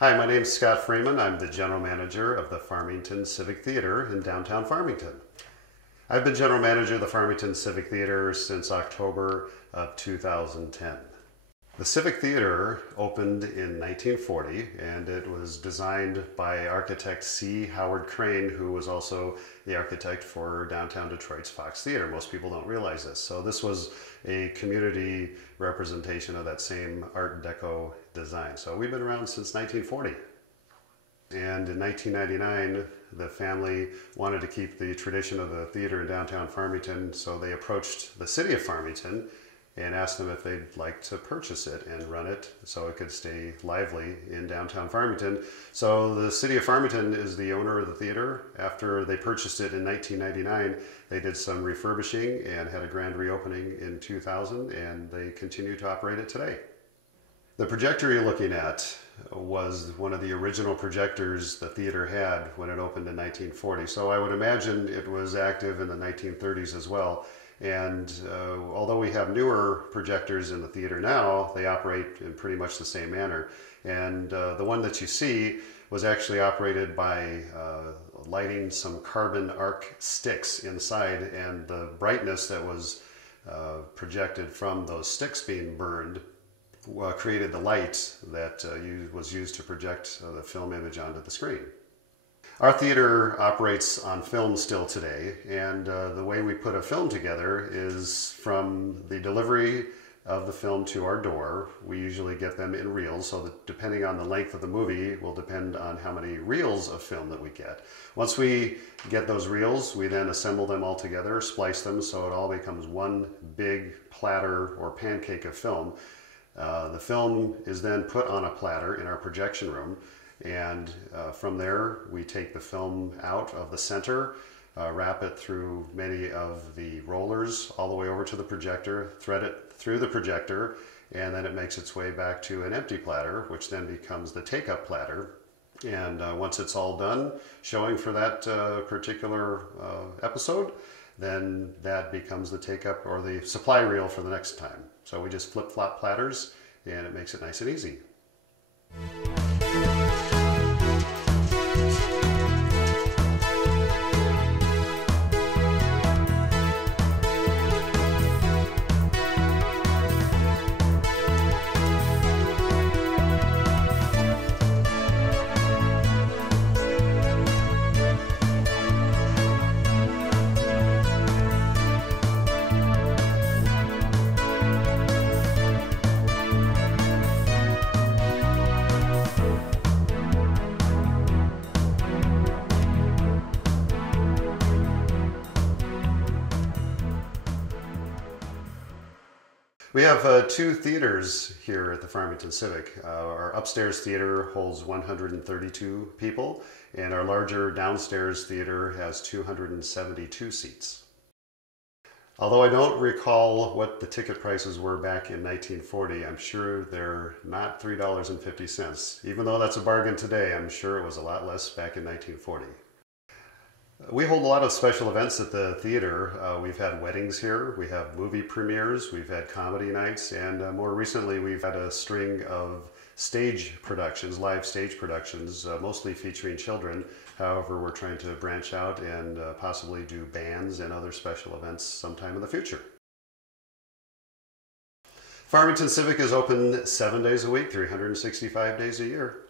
Hi, my name is Scott Freeman. I'm the general manager of the Farmington Civic Theater in downtown Farmington. I've been general manager of the Farmington Civic Theater since October of 2010. The Civic Theater opened in 1940, and it was designed by architect C. Howard Crane, who was also the architect for downtown Detroit's Fox Theater. Most people don't realize this. So this was a community representation of that same Art Deco design. So we've been around since 1940. And in 1999, the family wanted to keep the tradition of the theater in downtown Farmington, so they approached the city of Farmington and asked them if they'd like to purchase it and run it so it could stay lively in downtown Farmington. So the city of Farmington is the owner of the theater. After they purchased it in 1999, they did some refurbishing and had a grand reopening in 2000, and they continue to operate it today. The projector you're looking at was one of the original projectors the theater had when it opened in 1940. So I would imagine it was active in the 1930s as well. And although we have newer projectors in the theater now, they operate in pretty much the same manner. And the one that you see was actually operated by lighting some carbon arc sticks inside, and the brightness that was projected from those sticks being burned created the light that was used to project the film image onto the screen. Our theater operates on film still today, and the way we put a film together is from the delivery of the film to our door. We usually get them in reels, so that depending on the length of the movie will depend on how many reels of film that we get. Once we get those reels, we then assemble them all together, splice them so it all becomes one big platter or pancake of film. The film is then put on a platter in our projection room, and from there we take the film out of the center, wrap it through many of the rollers all the way over to the projector, thread it through the projector, and then it makes its way back to an empty platter, which then becomes the take-up platter. And once it's all done showing for that particular episode, then that becomes the take-up or the supply reel for the next time. So we just flip-flop platters, and it makes it nice and easy. We have two theaters here at the Farmington Civic. Our upstairs theater holds 132 people, and our larger downstairs theater has 272 seats. Although I don't recall what the ticket prices were back in 1940, I'm sure they're not $3.50. Even though that's a bargain today, I'm sure it was a lot less back in 1940. We hold a lot of special events at the theater. We've had weddings here, we have movie premieres, we've had comedy nights, and more recently we've had a string of stage productions, live stage productions, mostly featuring children. However, we're trying to branch out and possibly do bands and other special events sometime in the future. Farmington Civic is open 7 days a week, 365 days a year.